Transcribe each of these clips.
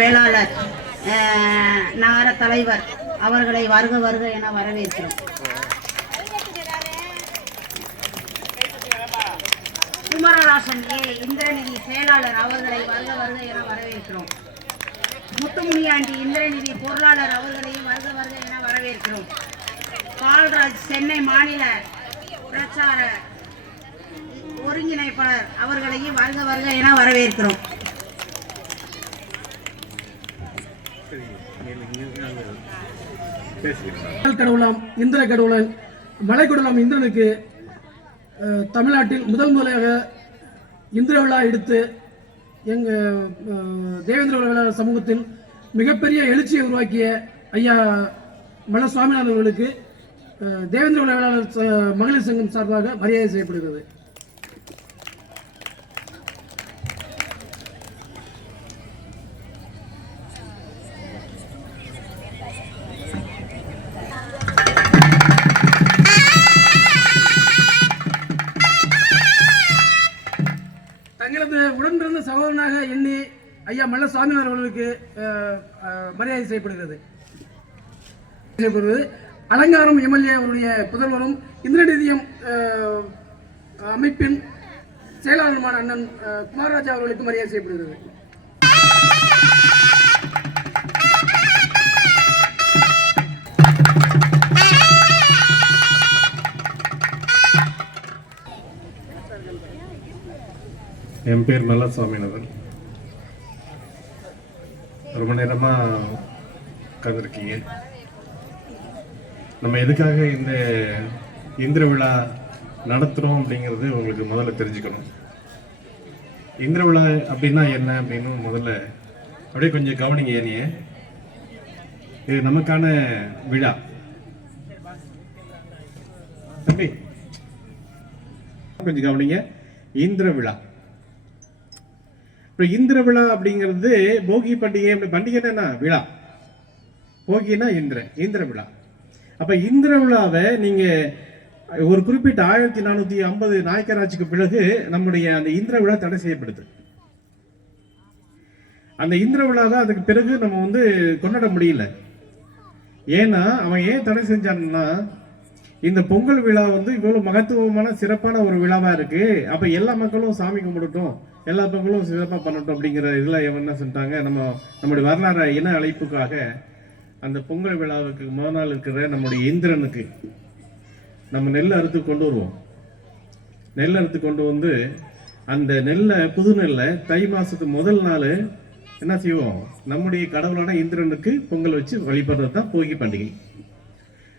வேளாளர் நகர தலைவர் அவர்களை வருக வருக என வரவேற்கிறோம். குமரராசன் இந்திரநிதி செயலாளர் அவர்களை வருக வருக என வரவேற்கிறோம். முத்துமுனியாண்டி இந்திரநிதி பொருளாளர் அவர்களையும் வருக வருக என வரவேற்கிறோம். பால்ராஜ் சென்னை மாநில பிரச்சார ஒருங்கிணைப்பாளர் அவர்களையும் வருக வருக என வரவேற்கிறோம். கடவுளாம் இந்திர கடவுளன் மலைக்கடவுளாம் இந்திரனுக்கு தமிழ்நாட்டில் முதலாக இந்திர விழா எடுத்து எங்கள் தேவேந்திர வேளாளர் சமூகத்தில் மிகப்பெரிய எழுச்சியை உருவாக்கிய ஐயா மல்ல சுவாமிநாதன் அவர்களுக்கு தேவேந்திர வேளாளர் மகளிர் சங்கம் சார்பாக மரியாதை செய்யப்படுகிறது. தங்களது உடன்பிறந்த சகோதரனாக எண்ணி ஐயா மல்ல சுவாமிநாதன் அவர்களுக்கு மரியாதை செய்யப்படுகிறது. அலங்காரம் எம்எல்ஏ அவருடைய புதல்வரும் இந்திரநிதியம் அமைப்பின் செயலாளருமான அண்ணன் குமாரராஜா அவர்களுக்கு மரியாதை செய்யப்படுகிறது. என் பேர் மல்ல சுவாமிநாதன். ரொம்ப நேரமாக உட்காந்துருக்கீங்க. நம்ம எதுக்காக இந்த இந்திர விழா நடத்துகிறோம் அப்படிங்கிறது உங்களுக்கு முதல்ல தெரிஞ்சுக்கணும். இந்திர விழா அப்படின்னா என்ன அப்படின்னு முதல்ல அப்படியே கொஞ்சம் கவனிங்க. ஏனிய இது நமக்கான விழா. தம்பி கொஞ்சம் கவனிங்க. இந்திர விழா. இப்போ இந்திர விழா அப்படிங்கிறது போகி பண்டிகை. பண்டிகைன்னா என்ன? விழா. போகினா இந்திர விழா. அப்ப இந்திர விழாவை நீங்க ஒரு குறிப்பிட்ட 1450 நாயக்கர் ஆட்சிக்கு பிறகு நம்முடைய அந்த இந்திர விழா தடை செய்யப்படுது. அந்த இந்திர விழா தான் அதுக்கு பிறகு நம்ம வந்து கொண்டாட முடியல. ஏன்னா அவன் ஏன் தடை செஞ்சான்னா, இந்த பொங்கல் விழா வந்து இவ்வளவு மகத்துவமான சிறப்பான ஒரு விழாவா இருக்கு, அப்ப எல்லா மக்களும் சாமி கும்பிடட்டும், எல்லா மக்களும் சிறப்பாக பண்ணட்டும் அப்படிங்கிற இதில் என்ன செஞ்சாங்க, நம்முடைய வரலாறு இன அழைப்புக்காக அந்த பொங்கல் விழாவுக்கு முதல் நாள் இருக்கிற நம்முடைய இந்திரனுக்கு நம்ம நெல் அறுத்து கொண்டு வருவோம். நெல் அறுத்து கொண்டு வந்து அந்த நெல்லை, புது நெல்லை தை மாசத்து முதல் நாள் என்ன செய்வோம், நம்முடைய கடவுளான இந்திரனுக்கு பொங்கல் வச்சு வழிபடுறது தான் போகி பண்டிகை.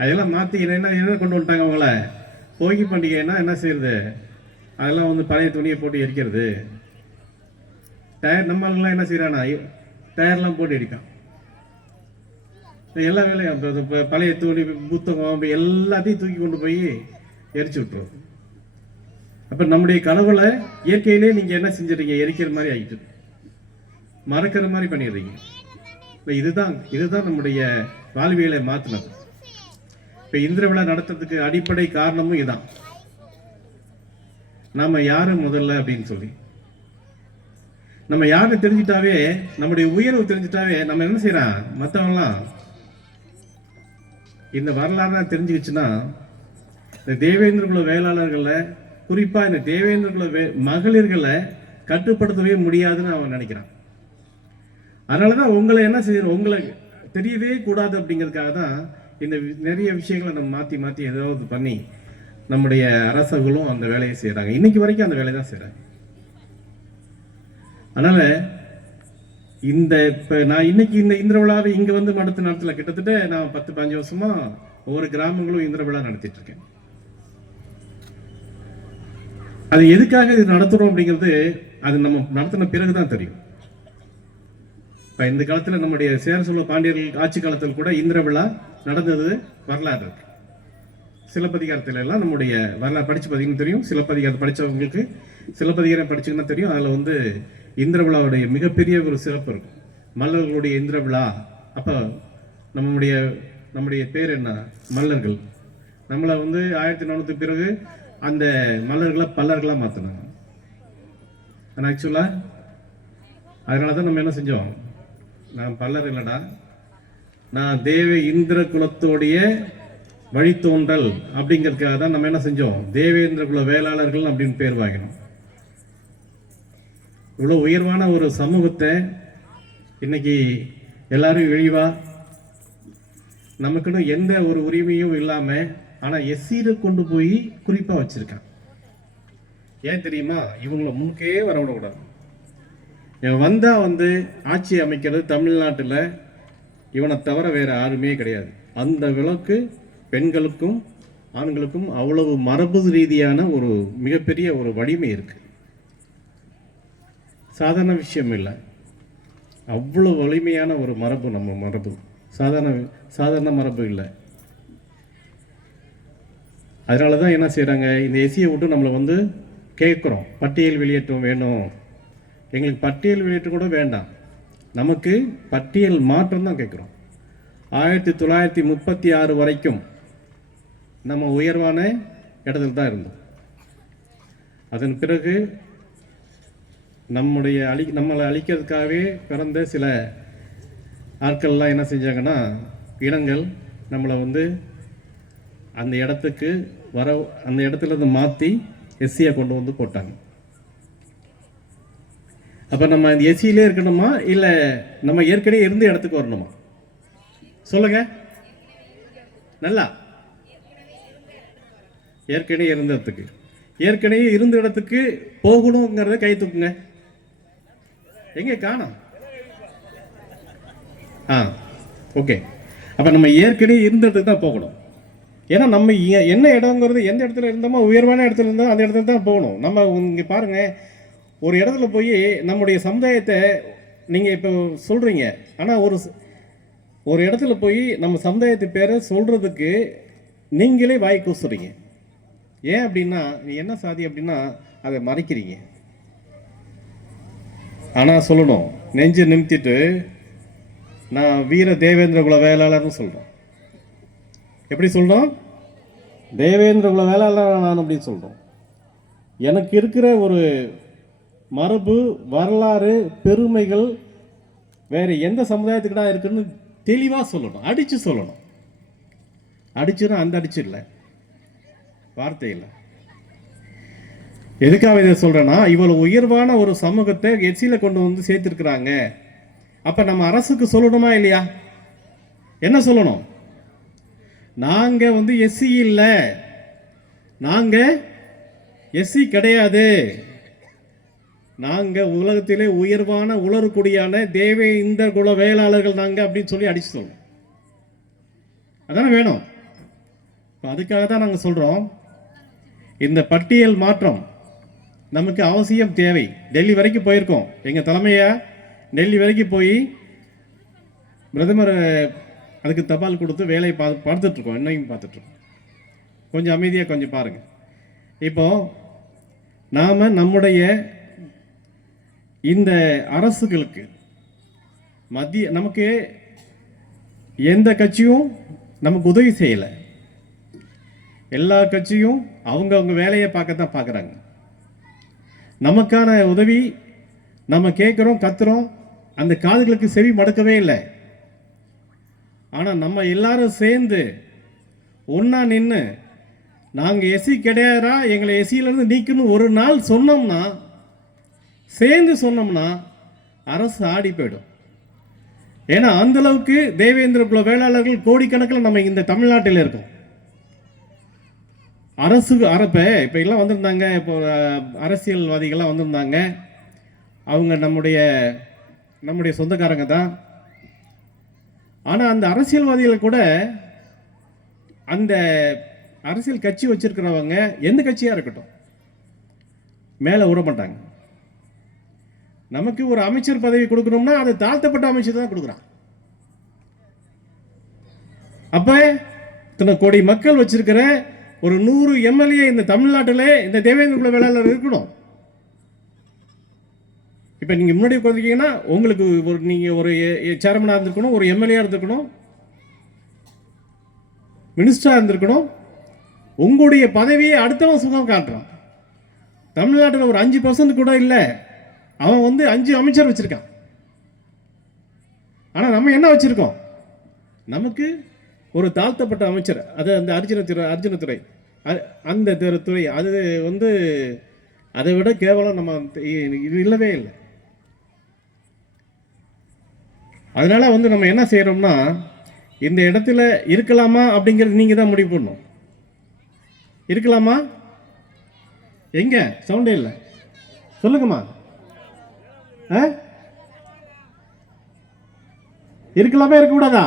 அதெல்லாம் மாற்றி என்ன கொண்டு வந்துட்டாங்க அவங்கள. போகி பண்டிகைன்னா என்ன செய்யறது, அதெல்லாம் வந்து பழைய துணியை போட்டு எரிக்கிறது. டயர் நம்மளாம் என்ன செய்யறானா, டயர்லாம் போட்டு எரிக்கான். எல்லா வேலையும் பழைய துணி, புத்தகம் எல்லாத்தையும் தூக்கி கொண்டு போய் எரிச்சு விட்டுரும். அப்ப நம்முடைய கடவுளை இயற்கையிலே நீங்க என்ன செஞ்சிடறீங்க, எரிக்கிற மாதிரி ஆகிட்டு, மறக்கிற மாதிரி பண்ணிடுறீங்க. இதுதான் நம்முடைய வாழ்வியலை மாத்தினது. இப்ப இந்திர விழா நடத்துறதுக்கு அடிப்படை காரணமும் இதுதான். நாம யாரு முதல்ல அப்படின்னு சொல்லி நம்ம யாருன்னு தெரிஞ்சிட்டாவே, நம்முடைய உயர்வு தெரிஞ்சிட்டாவே நம்ம என்ன செய்யறோம், மற்றவங்களாம் இந்த வரலாறு தெரிஞ்சுக்கிச்சுன்னா இந்த தேவேந்திர குல வேளாளர்களை, குறிப்பா இந்த தேவேந்திர குல மகளிர்களை கட்டுப்படுத்தவே முடியாதுன்னு அவன் நினைக்கிறான். அதனாலதான் உங்களை என்ன செய்யறோம், உங்களை தெரியவே கூடாது அப்படிங்கிறதுக்காக தான் இந்த நிறைய விஷயங்களை நம்ம மாற்றி மாற்றி ஏதாவது பண்ணி நம்முடைய அரசர்களும் அந்த வேலையை செய்கிறாங்க. இன்னைக்கு வரைக்கும் அந்த வேலையை தான் செய்கிறாங்க. அதனால இப்போ நான் இன்னைக்கு இந்த இந்திர விழாவை இங்கே வந்து நடத்த நடத்தல, கிட்டத்தட்ட நான் 10-15 வருஷமா ஒவ்வொரு கிராமங்களும் இந்திர விழா நடத்திட்டு இருக்கேன். அது எதுக்காக இது நடத்துறோம் அப்படிங்கிறது அது நம்ம நடத்தின பிறகுதான் தெரியும். இப்போ இந்த காலத்தில் நம்முடைய சேர சோழ பாண்டியர்கள் ஆட்சி காலத்தில் கூட இந்திர விழா நடந்தது வரலாறு இருக்கு. சிலப்பதிகாரத்துல எல்லாம் நம்முடைய வரலாறு படிச்சு பார்த்தீங்கன்னா தெரியும். சிலப்பதிகாரம் படித்தவங்களுக்கு சிலப்பதிகாரம் படிச்சுங்கன்னா தெரியும். அதில் வந்து இந்திர விழாவுடைய மிகப்பெரிய ஒரு சிறப்பு இருக்கும். மல்லர்களுடைய இந்திர விழா. அப்போ நம்முடைய பேர் என்ன, மல்லர்கள். நம்மளை வந்து 1400 பிறகு அந்த மல்லர்களை பல்லர்களாக மாற்றினாங்க. ஆனால் ஆக்சுவலாக அதனால தான் நம்ம என்ன செஞ்சோம், நான் பல்லர் இல்லடா, நான் தேவ இந்திர குலத்தோடைய வழித்தோன்றல் அப்படிங்கிறதுக்காக தான் நம்ம என்ன செஞ்சோம், தேவேந்திர குல வேளாளர்கள் அப்படின்னு பேர் வாங்கினோம். இவ்வளோ உயர்வான ஒரு சமூகத்தை இன்னைக்கு எல்லாரும் இழிவா நமக்குன்னு எந்த ஒரு உரிமையும் இல்லாமல் ஆனால் எஸ்சியில கொண்டு போய் குறிப்பாக வச்சிருக்கான். ஏன் தெரியுமா? இவங்கள முன்கே வரவிடக்கூடாது. இவன் வந்தால் வந்து ஆட்சி அமைக்கிறது தமிழ்நாட்டில் இவனை தவிர வேறு யாருமே கிடையாது. அந்த விளக்கு பெண்களுக்கும் ஆண்களுக்கும் அவ்வளவு மரபு ரீதியான ஒரு மிகப்பெரிய ஒரு வலிமை இருக்கு. சாதாரண விஷயம் இல்லை, அவ்வளோ வலிமையான ஒரு மரபு. நம்ம மரபு சாதாரண மரபு இல்லை. அதனால தான் என்ன செய்கிறாங்க, இந்த எஸ்சியை விட்டு நம்மளை வந்து கேட்குறோம், பட்டியல் வெளியேற்றம் வேணும். எங்களுக்கு பட்டியல் வெளியேற்றம் கூட வேண்டாம், நமக்கு பட்டியல் மாற்றம் தான் கேட்குறோம். 1936 வரைக்கும் நம்ம உயர்வான இடத்துல தான் இருந்தோம். அதன் பிறகு நம்மளை அழிக்கிறதுக்காகவே பிறந்த சில ஆட்கள்லாம் என்ன செஞ்சாங்கன்னா, இனங்கள் நம்மளை வந்து அந்த இடத்துக்கு அந்த இடத்துல இருந்து மாற்றி எஸ்சியை கொண்டு வந்து போட்டாங்க. அப்போ நம்ம இந்த எஸ்சியிலே இருக்கணுமா, இல்லை நம்ம ஏற்கனவே இருந்த இடத்துக்கு வரணுமா? சொல்லுங்க நல்லா. ஏற்கனவே இருந்த இடத்துக்கு போகணுங்கிறத கை தூக்குங்க. எங்க காணோம்? ஓகே. அப்ப நம்ம ஏற்கனவே இருந்த இடத்துக்கு தான் போகணும். ஏன்னா நம்ம என்ன இடங்கிறது, எந்த இடத்துல இருந்தோமோ உயர்வான இடத்துல இருந்தால் அந்த இடத்துல தான் போகணும். நம்ம இங்கே பாருங்க, ஒரு இடத்துல போய் நம்முடைய சமுதாயத்தை நீங்கள் இப்போ சொல்கிறீங்க, ஆனால் ஒரு இடத்துல போய் நம்ம சமுதாயத்து பேரை சொல்கிறதுக்கு நீங்களே வாய் கூசுறீங்க. ஏன் அப்படின்னா, நீ என்ன சாதி அப்படின்னா அதை மறைக்கிறீங்க. ஆனால் சொல்லணும், நெஞ்சு நிமித்திட்டு நான் வீர தேவேந்திர குல வேளாளர்னு சொல்கிறோம். எப்படி சொல்கிறோம்? தேவேந்திர குல வேளாளர் நான் அப்படின்னு சொல்கிறோம். எனக்கு இருக்கிற ஒரு மரபு, வரலாறு, பெருமைகள் வேறு எந்த சமுதாயத்துக்குடா இருக்குன்னு தெளிவாக சொல்லணும், அடித்து சொல்லணும். அடிச்சுன்னா அந்த அடிச்சு இல்லை, வார்த்தை இல்லை. எதுக்காக இதை சொல்கிறேன்னா, இவ்வளோ உயர்வான ஒரு சமூகத்தை எச்சியில் கொண்டு வந்து சேர்த்துருக்குறாங்க. அப்போ நம்ம அரசுக்கு சொல்லணுமா இல்லையா? என்ன சொல்லணும்? நாங்கள் வந்து எஸ்சி இல்லை, நாங்கள் எஸ்சி கிடையாது, நாங்கள் உலகத்திலே உயர்வான உலருக்குடியான தேவே இந்த குல வேளாளர்கள் நாங்கள் அப்படின்னு சொல்லி அடிச்சு சொல்லணும். அதானே வேணும். அதுக்காக தான் நாங்கள் சொல்கிறோம், இந்த பட்டியல் மாற்றம் நமக்கு அவசியம் தேவை. டெல்லி வரைக்கும் போயிருக்கோம், எங்கள் தலைமையை டெல்லி வரைக்கும் போய் பிரதமர் அதுக்கு தபால் கொடுத்து வேலையை பார்த்துட்ருக்கோம், என்னையும் பார்த்துட்ருக்கோம். கொஞ்சம் அமைதியாக கொஞ்சம் பாருங்கள். இப்போது நாம் நம்முடைய இந்த அரசுகளுக்கு நமக்கு எந்த கட்சியும் நமக்கு உதவி செய்யலை. எல்லா கட்சியும் அவங்க வேலையை பார்க்கத்தான் பார்க்குறாங்க. நமக்கான உதவி நம்ம கேட்குறோம், கத்துறோம், அந்த காதுகளுக்கு செவி மடுக்கவே இல்லை. ஆனால் நம்ம எல்லாரும் சேர்ந்து ஒன்றா நின்று நாங்கள் எஸ்சி கிடையாதா, எங்களை எஸ்சியிலேருந்து நீக்கணும் ஒரு நாள் சொன்னோம்னா, சேர்ந்து சொன்னோம்னா அரசு ஆடி போயிடும். ஏன்னா அந்தளவுக்கு தேவேந்திர குல வேளாளர்கள் கோடிக்கணக்கில் நம்ம இந்த தமிழ்நாட்டில் இருக்கோம். இப்போ எல்லாம் வந்திருந்தாங்க, இப்போ அரசியல்வாதிகள்லாம் வந்திருந்தாங்க. அவங்க நம்முடைய சொந்தக்காரங்க தான். ஆனால் அந்த அரசியல்வாதிகள் கூட அந்த அரசியல் கட்சி வச்சிருக்கிறவங்க எந்த கட்சியாக இருக்கட்டும் மேலே விட மாட்டாங்க. நமக்கு ஒரு அமைச்சர் பதவி கொடுக்கணும்னா அது தாழ்த்தப்பட்ட அமைச்சர் தான் கொடுக்குறான். அப்போ இத்தனை கோடி மக்கள் வச்சிருக்கிற ஒரு 100 எம்எல்ஏ இந்த தமிழ்நாட்டில் இந்த தேவேந்திர குல வேளாளர் இருக்கணும். இப்போ நீங்கள் முன்னாடி உட்காந்துருக்கீங்கன்னா உங்களுக்கு நீங்கள் ஒரு சேர்மனாக இருந்திருக்கணும், ஒரு எம்எல்ஏ இருந்திருக்கணும், மினிஸ்டராக இருந்திருக்கணும். உங்களுடைய பதவியை அடுத்தவன் சுகம் காட்டுறான். தமிழ்நாட்டில் ஒரு 5% கூட இல்லை, அவன் வந்து 5 அமைச்சர் வச்சிருக்கான். ஆனால் நம்ம என்ன வச்சுருக்கோம்? நமக்கு ஒரு தாழ்த்தப்பட்ட அமைச்சர், அது அந்த அர்ஜுனத்துறை அந்த துறை, அது வந்து அதை விட கேவலம் நம்ம இது இல்லவே இல்லை. அதனால் வந்து நம்ம என்ன செய்கிறோம்னா, இந்த இடத்துல இருக்கலாமா அப்படிங்கிறது நீங்கள் தான் முடிவு பண்ணணும். இருக்கலாமா? எங்க சவுண்டே இல்லை, சொல்லுங்கம்மா. இருக்கலாமா இருக்கக்கூடாதா?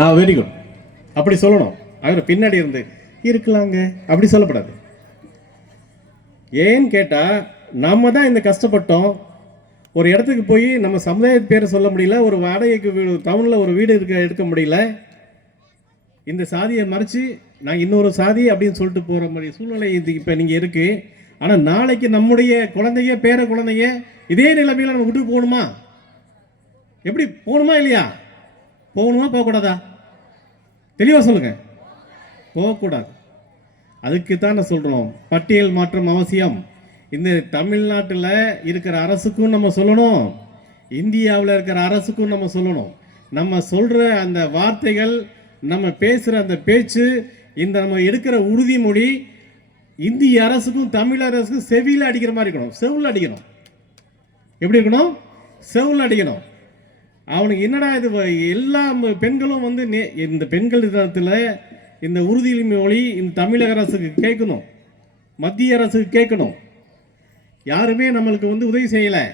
ஆமாம், வெரி குட். அப்படி சொல்லணும். அவர் பின்னாடி இருந்து இருக்கலாங்க அப்படி சொல்லப்படாது. ஏன்னு கேட்டால், நம்ம தான் இந்த கஷ்டப்பட்டோம். ஒரு இடத்துக்கு போய் நம்ம சமுதாயத்து பேரை சொல்ல முடியல, ஒரு வாடகைக்கு டவுனில் ஒரு வீடு எடுக்க முடியல. இந்த சாதியை மறைச்சி நான் இன்னொரு சாதி அப்படின்னு சொல்லிட்டு போகிற மாதிரி சூழ்நிலை இது இப்போ நீங்கள் இருக்குது. ஆனால் நாளைக்கு நம்முடைய குழந்தைய பேர குழந்தைய இதே நிலைமையில் நம்ம விட்டு போகணுமா? எப்படி போகணுமா இல்லையா? போகணுமா போகக்கூடாதா? தெளிவாக சொல்லுங்கள். போகக்கூடாது. அதுக்கு தான் நான் சொல்கிறோம், பட்டியல் மாற்றம் அவசியம். இந்த தமிழ்நாட்டில் இருக்கிற அரசுக்கும் நம்ம சொல்லணும், இந்தியாவில் இருக்கிற அரசுக்கும் நம்ம சொல்லணும். நம்ம சொல்கிற அந்த வார்த்தைகள், நம்ம பேசுகிற அந்த பேச்சு, இந்த நம்ம எடுக்கிற உறுதிமொழி இந்திய அரசுக்கும் தமிழ் அரசுக்கும் செவியில் அடிக்கிற மாதிரி இருக்கணும். செவில் அடிக்கணும். எப்படி இருக்கணும்? செவில் அடிக்கணும். அவனுக்கு என்னடா இது, எல்லா பெண்களும் வந்து இந்த பெண்கள் இடத்துல இந்த உறுதிமொழி இந்த தமிழக அரசுக்கு கேட்கணும், மத்திய அரசுக்கு கேட்கணும். யாருமே நம்மளுக்கு வந்து உதவி செய்யலை.